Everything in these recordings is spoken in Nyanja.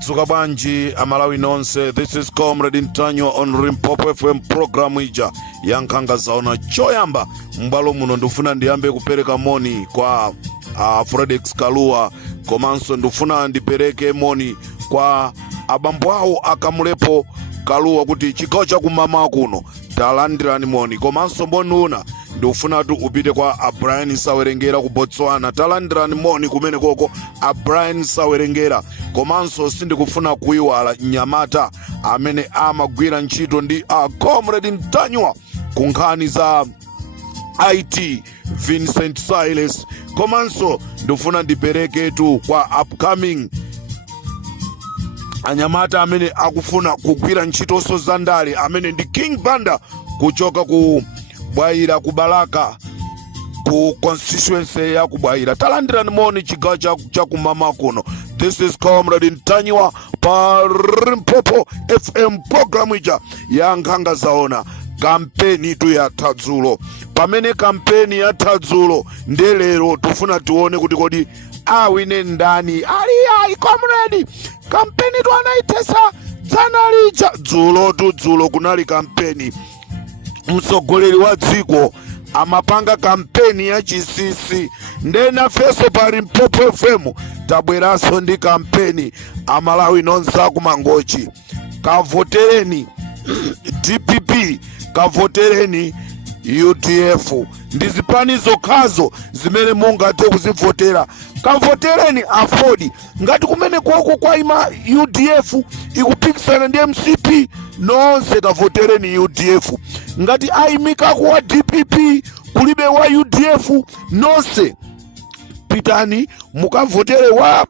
Mwadzuka bwanji amalawi nonse. This is Comrade Ntanyo on Limpopo FM program ija yankhanga zaona choyamba mbalo muno ndufuna ndiyambe kupereka moni kwa Fredix Kaluwa, komanso ndufuna ndipereke moni kwa abambo awo akamulepo Kaluwa kuti chigawo cha kumama kuno talandirani moni, komanso mbonuna ndufuna tu upite kwa Brian Sawerengera ku Botswana talandirani moni kumene koko Brian Sawerengera. Komanso sindikufuna kuiwala Nyamata amene amagwira ntchito ndi Comrade Ntanywa ku nkhani za IT Vincent Silas. Komanso ndifuna ndipereke tu kwa upcoming anyamata amene akufuna kugwira ntchito sozandale amene ndi King Banda kuchoka ku Bwaira ku Balaka ku constituency ya ku Bwaira talandirani moni chigawo cha kumama kuno. This is Comrade Ntanywa pa Limpopo FM program ija yankhanga zaona kampeni tu ya tadzulo. Pamene kampeni ya tadzulo ndelero tufuna tuone kuti kodi awine ndani ali comrade. Kampeni tu anaitesa dzana lija dzulo kunali kampeni. Mtsogoleri wa dziko amapanga kampeni ya chisisi ndena feso pa Limpopo FM tabweraso ndi kampeni amalawi nonsa kumangochi. Kavotereni DPP, kavotereni UDF. Ndizipani zokhazo zimene mungate kuzivotera. Kavotereni Afodi. Ngati kumene kwako kwa ima UDF ikupikisana ndi MCP nonse kavotereni UDF. Ngati aimika kwa DPP kulibe wa UDF nonse pitani mukavotere wa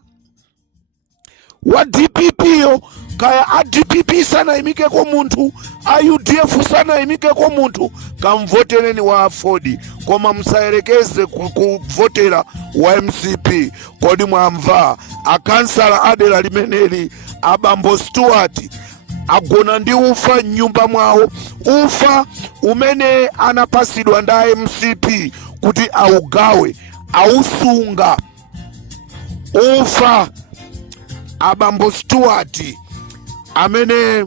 DPP yo. Kaya a DPP sana imike kwa muntu, a UDF sana imike kwa muntu, kamvotereni wa Afodi. Koma msaerekeze kuvotera wa MCP. Kodi mwamva akansala adela limeneli abambo Stuart agona ndi ufa nyumba mwawo, ufa umene anapasidwa nda MCP kuti augawe ausunga. Ufa abambo Stuart amene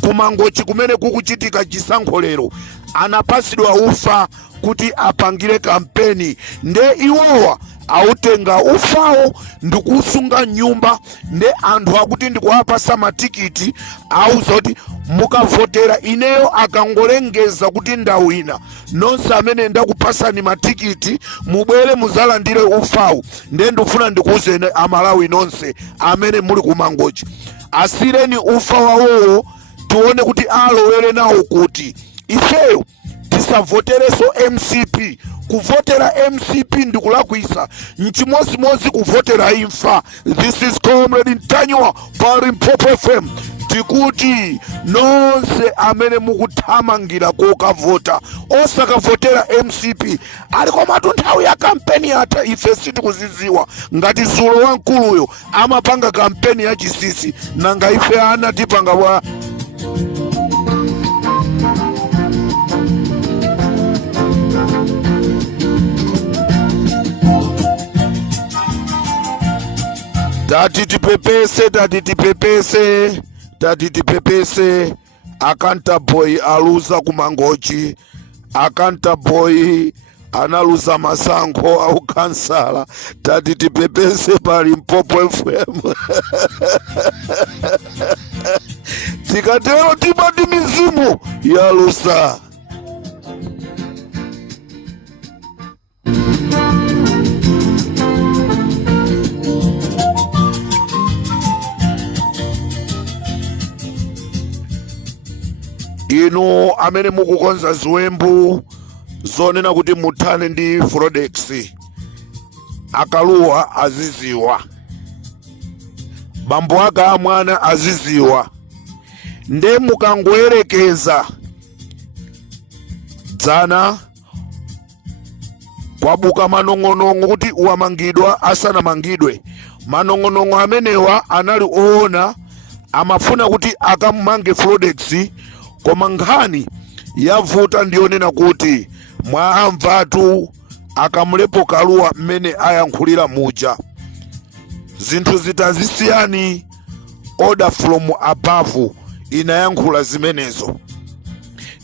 kumangochi kumene kukuchitika chisankho lero anapasidwa ufa kuti apangire kampeni. Nde iwowa autenga ufawo ndikusunga nyumba, nde anthu akuti ndikuwapasa matikiti auza kuti mukavotera ineyo akangolengeza kuti ndawina nonse amene ndakupasani matikiti mubwere muzalandire ufawo. Nde ndifuna ndikuwuzeni amalawi nonse amene muli kumangochi, asireni ufa wawowo tuone kuti alowere nawo kuti ifeyo tisavotereso MCP. Kuvotera MCP ndikulakwisa, nchimozimozi kuvotera imfa. This is Comrade Ntanywa pa Limpopo FM. Tikuti nonse amene mukuthamangira kokavota osakavotera MCP aliko matunthawi ya kampeni ata ife sitikuziziwa. Ngati Zulo wankuluyo amapanga kampeni ya chisisi nanga ife anatipanga wa tatitipepese akanta boy aluza kumangochi, akanta boy analuza masankho au kansala. Tatitipepese pa Limpopo FM. Tikatero timati mizimu yalusa. Inu amene mukukonza ziwembu zonena kuti muthane ndi Fredix Akaluwa aziziwa, bambo aka mwana aziziwa. Nde mukangoyerekeza dzana kwabuka manong'onong'o kuti uwamangidwa asanamangidwe. Manong'onong'o amenewa anali oona amafuna kuti akamumange Fredix, koma nkhani yavuta ndionena kuti mwamvatu akamulepo Kaluwa mmene ayankhulira muja. zinthu zitazisiyani, order from above inayankhula zimenezo.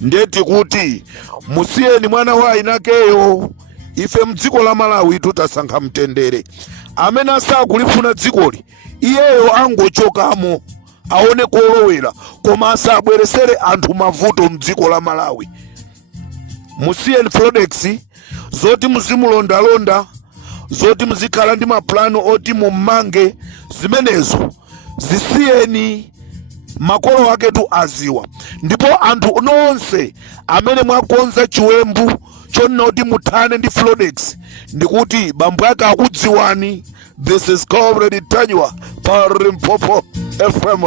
Ndeti kuti musiyeni mwana wa inakeyo. Ife mdziko la Malawi tutasankha mtendere. Amene asakulifuna dzikoli iyeyo angochokamo aone kolowera, koma asabweresere anthu mavuto mdziko la Malawi. Musiyeni Flodex zoti muzimulondalonda, zoti muzikhala ndi maplano oti mummange, zimenezo zisiyeni, makolo aketu aziwa. Ndipo anthu nonse amene mwakonza chiwembu chonena kuti muthane ndi Flodex, ndikuti bambo yake akudziwani. This is Comrade Tanywa pa Limpopo FM.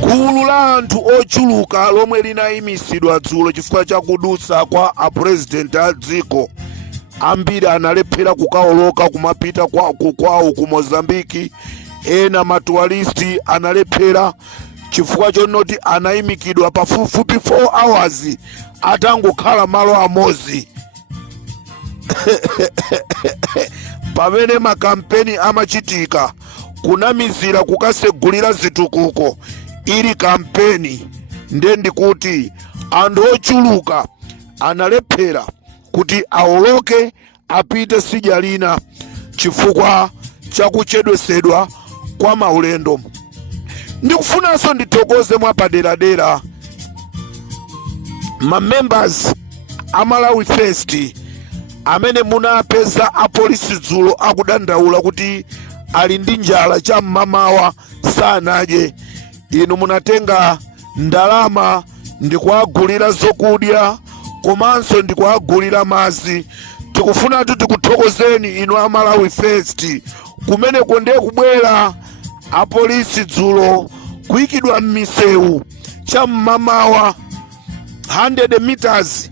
Gulu la anthu ochuluka lomwe linayimisidwa dzulo chifukwa cha kudutsa kwa apresident a dziko, ambiri analephera kukaoloka kumapita kwawo ku Mozambiki. Ena matualisti analephera chifukwa chonoti anayimikidwa pafupifupi 4 hours atangokhala malo amodzi. Pamene makampeni amachitika kunamizira kukasegulira zitukuko ili kampeni, ndikuti anthu ochuluka analephera kuti aoloke apite sidya lina chifukwa chakuchedwesedwa kwa maulendo. Ndikufunanso ndithokoze mwapaderadera members a Malawi First amene munapeza apolisi dzulo akudandaula kuti ali ndi njala cham'mamawa sanadye. Inu munatenga ndalama ndikuagulira zokudya komanso ndikuagulira madzi. Tikufunatu tikuthokozeni inu a Malawi First. Kumeneko ndiye kubwera apolisi dzulo kuyikidwa m'misewu cham'mamawa 100 meters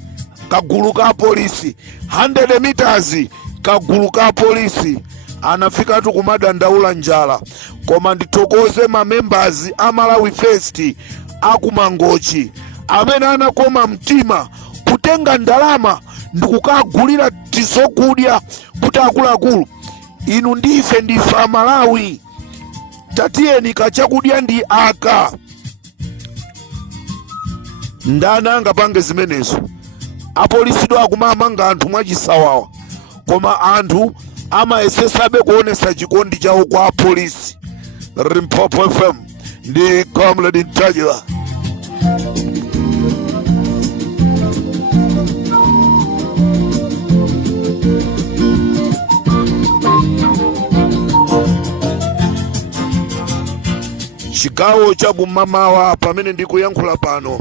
kagulu ka polisi, 100 meters kagulu ka polisi. Anafikatu kumadandaula njala. Koma ndithokoze members a Malawi First akumangochi amene anakoma mtima kutenga ndalama ndikukagulira tizokudya kuti akuluakulu. Inu ndife a Malawi, tatiyeni kachakudya ndi aka. Ndani angapange zimenezo? Apolisi do akumamanga anthu mwachisawawa, koma anthu amayesesabe kuonesa chikondi chawo kwa apolisi. Limpopo FM ndi Comrade Tanywa. Chigawo cha kumamawa pamene ndikuyankhula pano,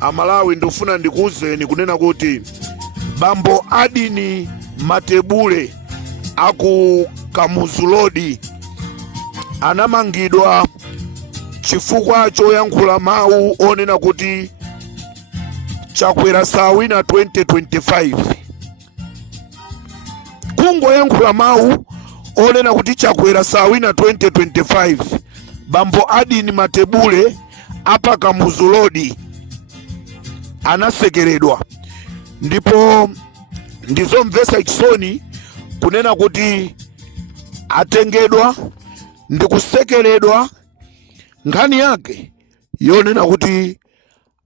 Amalawi ndofuna ndikuuzeni kunena kuti bambo Adini Matebule aku Kamuzulodi anamangidwa chifukwa choyankhula mawu onena kuti chakwera sawina 2025. Kungoyankhula mawu onena kuti chakwera sawina 2025. Bambo Adini Matebule apa Kamuzulodi anasekeredwa. Ndipo ndizomvesa chisoni kunena kuti atengedwa ndikusekeredwa. Nkhani yake yonena kuti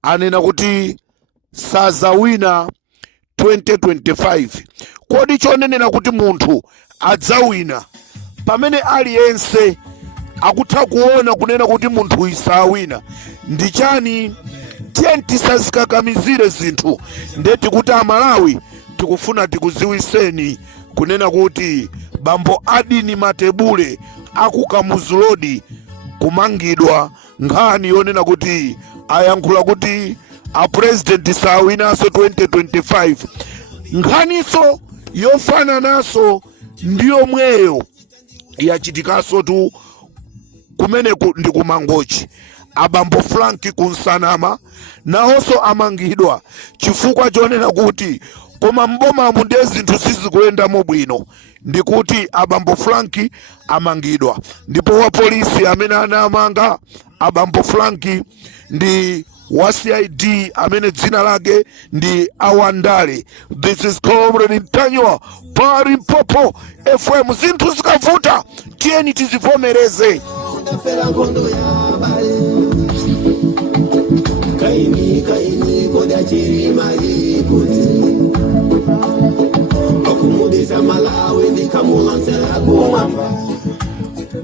anena kuti sazawina 2025. Kodi chonenera kuti munthu adzawina pamene aliyense akutha kuona kunena kuti munthu isawina ndi chani? Tiye tisazikakamizire zinthu. Ndeti kuti Amalawi tikufuna tikuziwiseni kunena kuti bambo Adini Matebule aku Kamuzulodi kumangidwa nkhani yonena kuti ayankhula kuti apresident sawinaso 2025. Nkhaniso yofana naso ndiyo mweyo yachitikaso tu kumene ndi kumangochi. Abambo Frank Kunsanama nawonso amangidwa chifukwa chonena kuti koma mboma munde zinthu sizikuyendamo bwino. ndikuti abambo Franki amangidwa, ndipo wa polisi amene anamanga abambo Franki ndi wa CID amene dzina lake ndi Awandale. This is Comrade Ntanywa pa Limpopo FM. Zinthu zikavuta tiyeni tizivomereze. Kaini koda chirima ikuti okumudisa Malawi ndikamulansela kumamba.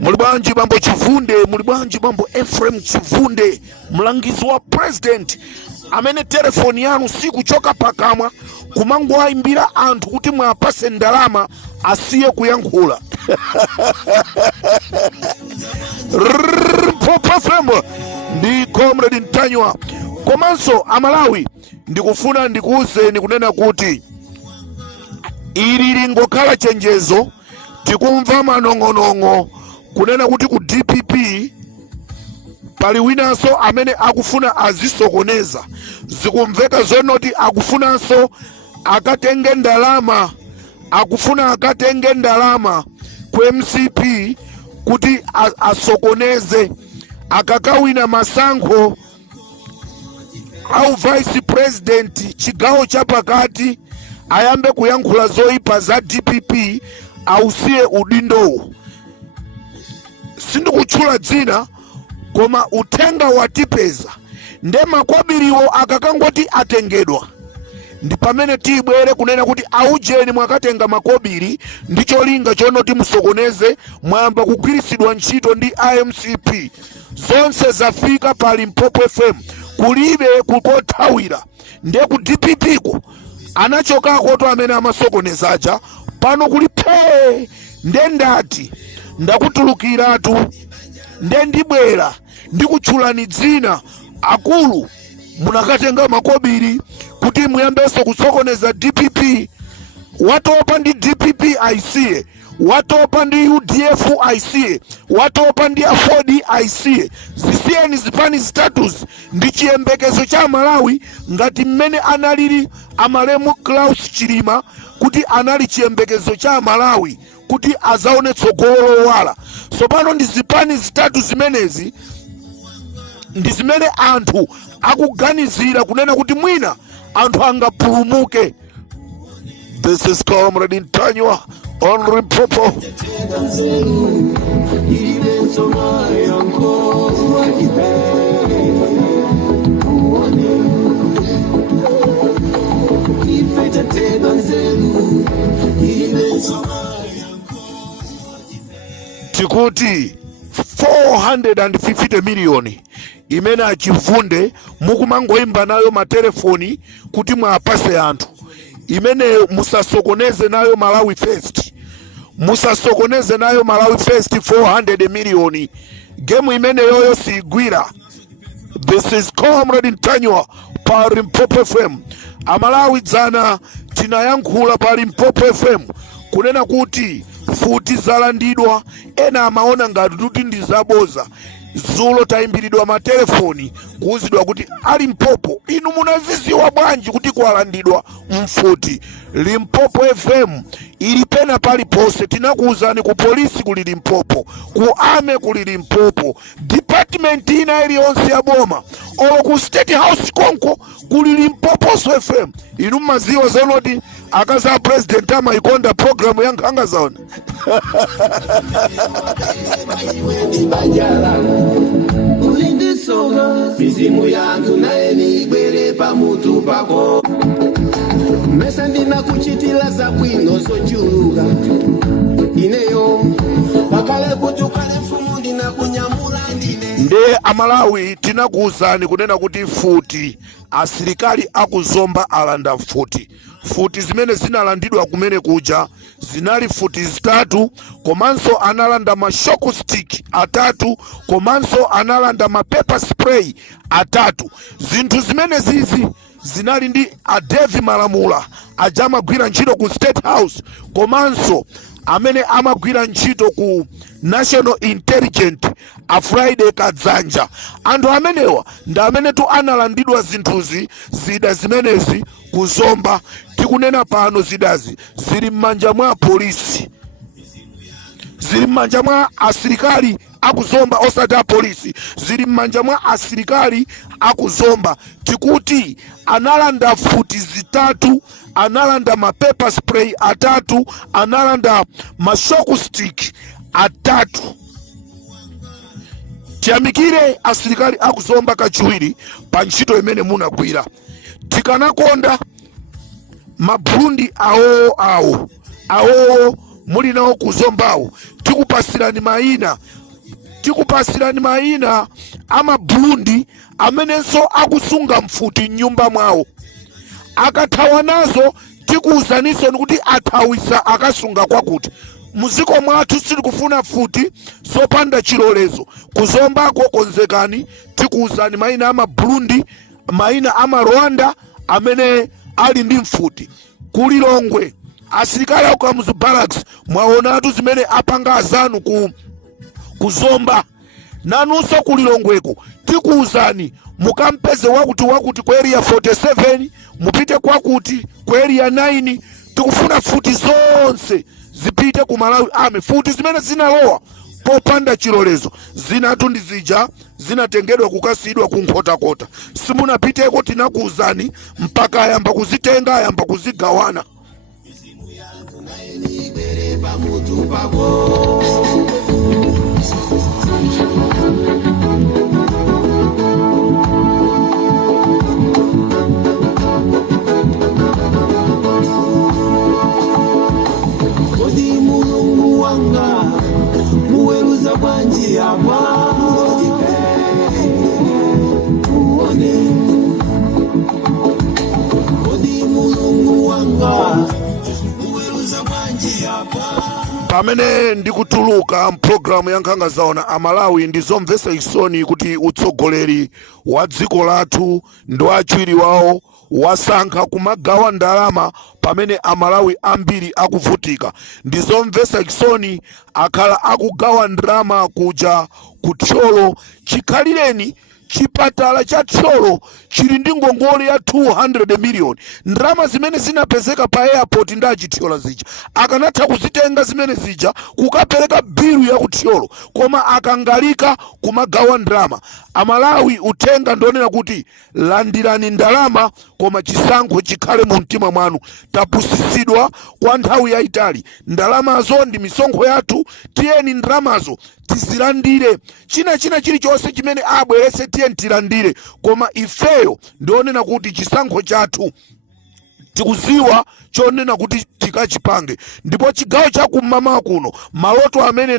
Mulibwanji mambo Chivunde, mulibwanji mambo Ephraim Chivunde, mlangizi wa president amene telefoni yanu sikuchoka pakamwa kumangwaimbira anthu kuti mwapase ndalama asiye kuyankhula. Popofemo ndi Comrade Ntanywa. Komanso Amalawi ndikufuna ndikuuze nikunena kuti ili lingokhala chenjezo. Tikumva manong'onong'o kunena kuti ku DPP pali winanso amene akufuna azisokoneza. Zikumveka zonoti akufunanso akatenge ndalama, akufuna akatenge ndalama ku MCP kuti asokoneze akakawina masankho au vice president chigawo chapakati ayambe kuyankhula zoyipa za DPP ausiye udindo. Sindikutchula dzina koma uthenga watipeza nde makwabiriwo akakangoti atengedwa ndi pamene tibwere kunena kuti aujeni mwakatenga makobiri ndi cholinga chonoti musokoneze mwamba kugwirisidwa ntchito ndi IMCP. Zonse zafika pa Limpopo FM, kulibe kukothawira. Nde ku DPP ko anachokako to amene amasokonezaja pano kulipe. Nde ndati ndakutulukiratu nde ndibwera ndikutchulani dzina akulu munakatenga makobiri kuti muyambeso kusokoneza DPP. Watopa ndi DPP aisiye, watopa ndi UDF aisiye, watopa ndi Afodi aisiye. Zisiyeni zipani status ndi chiyembekezo cha Malawi ngati mmene analili Amalemu Klaus Chilima kuti anali chiyembekezo cha Malawi kuti azaone tsogolo wala. Sopano ndi zipani zitatu zimenezi ndi zimene anthu akuganizira kunena kuti mwina anthu angapulumuke. This is Comrade Ntanywa on Limpopo. Tikuti 450 milioni imene Achivunde mukumangoimba nayo matelefoni kuti mwapase anthu. Imene musasokoneze nayo Malawi First, musasokoneze nayo Malawi First 400 milioni. Game imene yoyo sigwira. This is Comrade Ntanywa pa Limpopo FM. Amalawi dzana tinayankhula pa Limpopo FM kunena kuti futi zalandidwa, ena amaona ngati kuti ndi zaboza. Zulo taimbiridwa matelefoni kuuzidwa kuti Limpopo inu munaziziwa bwanji kuti kwalandidwa mfuti. Limpopo FM ili pena palipose. Tinakuuzani ku polisi kuli Limpopo, ku ame kuli Limpopo, department ina iliyonse ya boma, olo ku State House konko kuli Limpopo FM. Inu maziwa zonoti akaza president ama ikonda programu yang hanga zone. Mizimu yangu naye nibwere pamutu pako. Mesa ndina kuchitila za bwino zochuluka ineyo pakale kutukale mfumu ndina kunyamula ndine. Nde Amalawi tinakuuzani kunena kuti futi asilikali akuzomba alanda futi. Futi zimene zinalandidwa kumene kuja zinali futi zitatu, komanso analanda mashoku stick atatu, komanso analanda mapepa spray atatu. Zinthu zimene zizi zinali ndi Adevi Malamula ajamagwira ntchito ku State House, komanso amene amagwira ntchito ku National Intelligence a Friday Kadzanja. Anthu amenewa ndi amene tu analandidwa zinthuzi zida zimenezi kuzomba. Tikunena pano zidazi zili m'manja mwa polisi. zili m'manja mwa asilikali akuzomba osati apolisi, zili m'manja mwa asilikali akuzomba. Tikuti analanda futi zitatu, analanda mapepa spray atatu, analanda mashoku stick atatu. Tiyamikire asilikali akuzomba kachiwiri pa ntchito imene munagwira. Tikanakonda maburundi awo muli nawo kuzombawo, tikupasirani mayina amaburundi amenenso akusunga mfuti nyumba mwawo. Akathawa nazo tikuuzaninso kuti athawisa akasunga kwakuti. Muziko mwathu sili kufuna futi sopanda chilolezo. Kuzombako konzekani, tikuuzani mayina amaburundi, mayina ama-Rwanda amene ali ndi mfuti. Kulilongwe asilikali akuka muzu barracks mwaonatu zimene apanga azanu kuzomba. Nanunso kulilongweko tikuuzani mukampeze wakuti ku area 47, mupite kwakuti ku area 9. Tikufuna futi zonse zipite ku Malawi Army. Futi zimene zinalowa popanda chilolezo zinatu ndizija zinatengedwa kukasidwa kunkotakota. Simunapiteko tinakuuzani mpaka ayamba kuzitenga, ayamba kuzigawana. Pamene ndikutuluka mpulogalamu ya Nkhanga Zaona Amalawi ndizomvetsa chisoni kuti utsogoleri wa dziko lathu ndi wachiwiri wawo wasankha kumagawa ndalama pamene Amalawi ambiri akuvutika. Ndizomvetsa chisoni akhala akugawa ndalama kuja ku Thyolo. Chikhalireni chipatala cha Thyolo chili ndi ngongole ya 200 million. Ndalama zimene zinapezeka pa airport ndachi Thyolo zija akanatha kuzitenga zimene zija kukapereka bilu ya ku Thyolo, koma akangalika kumagawa ndalama. Amalawi utenga ndionena kuti landirani ndalama koma chisankho chikhale mu mtima mwanu. Tapusisidwa kwa nthawi yayitali. Ndalamazo ndi misonkho yathu, tiyeni ndalamazo tizilandire. China chilichonse chimene abwerese tiyeni tilandire, koma ifeyo ndionena kuti chisankho chathu tikuziwa chonena kuti tikachipange. Ndipo chigawo cha kum'mama kuno maloto amene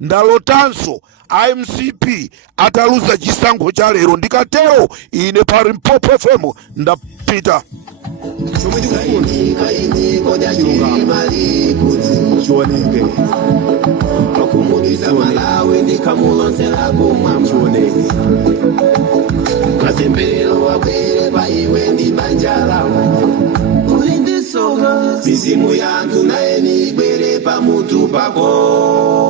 ndalotanso IMCP ataluza chisankho cha lero. Ndikatero ine pa Limpopo FM ndapita. Mizimu yangu naye nibwere pamutu pako.